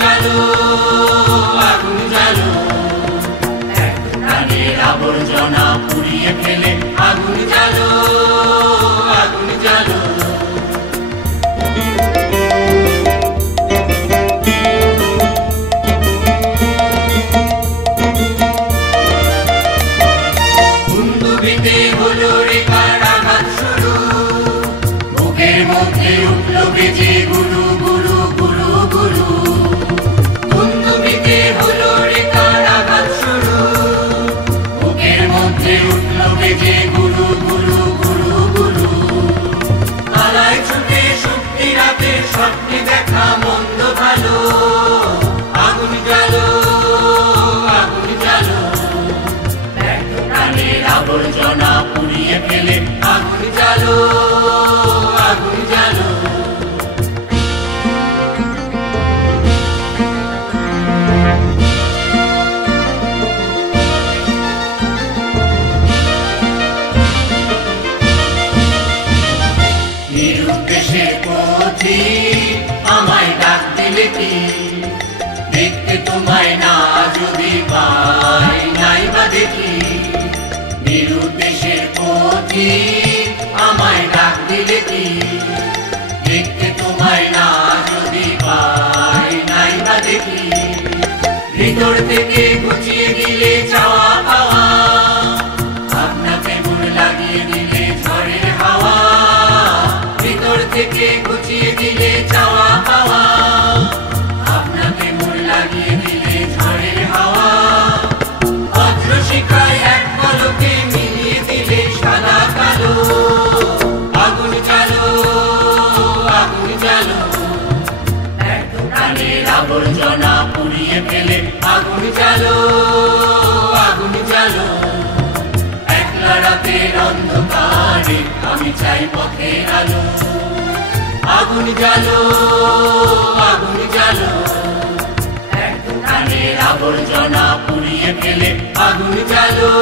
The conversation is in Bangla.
জালো আগুন জালো এক প্রাণের আবর্জনা পুড়িয়ে ফেলে আগুন জালো আগুন জালো দুন্দুবিতে হলো রে কারাঘাত শুরু বুকের মধ্যে উঠল বেজে গুরু গুরু গুরু গুরু দুন্দুবিতে হলো রে কারাঘাত শুরু বুকের মধ্যে উঠল বেজে গুরু গুরু গুরু গুরু পালায় ছুটে শক্তি রাতে স্বপ্নে দেখা মন্দ ভালো আগুন জ্বালো আগুন জ্বালো আবর্জনা পুড়িয়ে ফেলে আগুন জ্বালো আগুন জ্বালো নিরুদ্দেশের পথিক আমায় ডাক দিলে কি দেখতে তোমায় না যদি পাই নাই বা দেখি নিরুদ্দেশের পথিক আমায় ডাক দিলে কি দেখতে তোমায় না যদি পাই নাই বা দেখি ভিতর থেকে গুছিয়ে দিলে চাওয়া পাওয়া আপনাকে মন লাগিয়ে দিলে ঝড়ের হাওয়া ভিতর থেকে গুছিয়ে দিলে চাওয়া পাওয়া আপনাকে মন লাগিয়ে দিলে ঝড়ের হাওয়া ভদ্র শিখায় এক পলকে মিলিয়ে দিলে সাদা কালো আগুন জ্বালো আগুন জ্বালো এক প্রাণের আবর্জনা পুড়িয়ে ফেলে আগুন জ্বালো আগুন জ্বালো একলা রাতের অন্ধকারে আমি চাই পথের আলো আগুন জ্বালো আগুন জ্বালো এক প্রাণের আবর্জনা পুড়িয়ে ফেলে আগুন জ্বালো।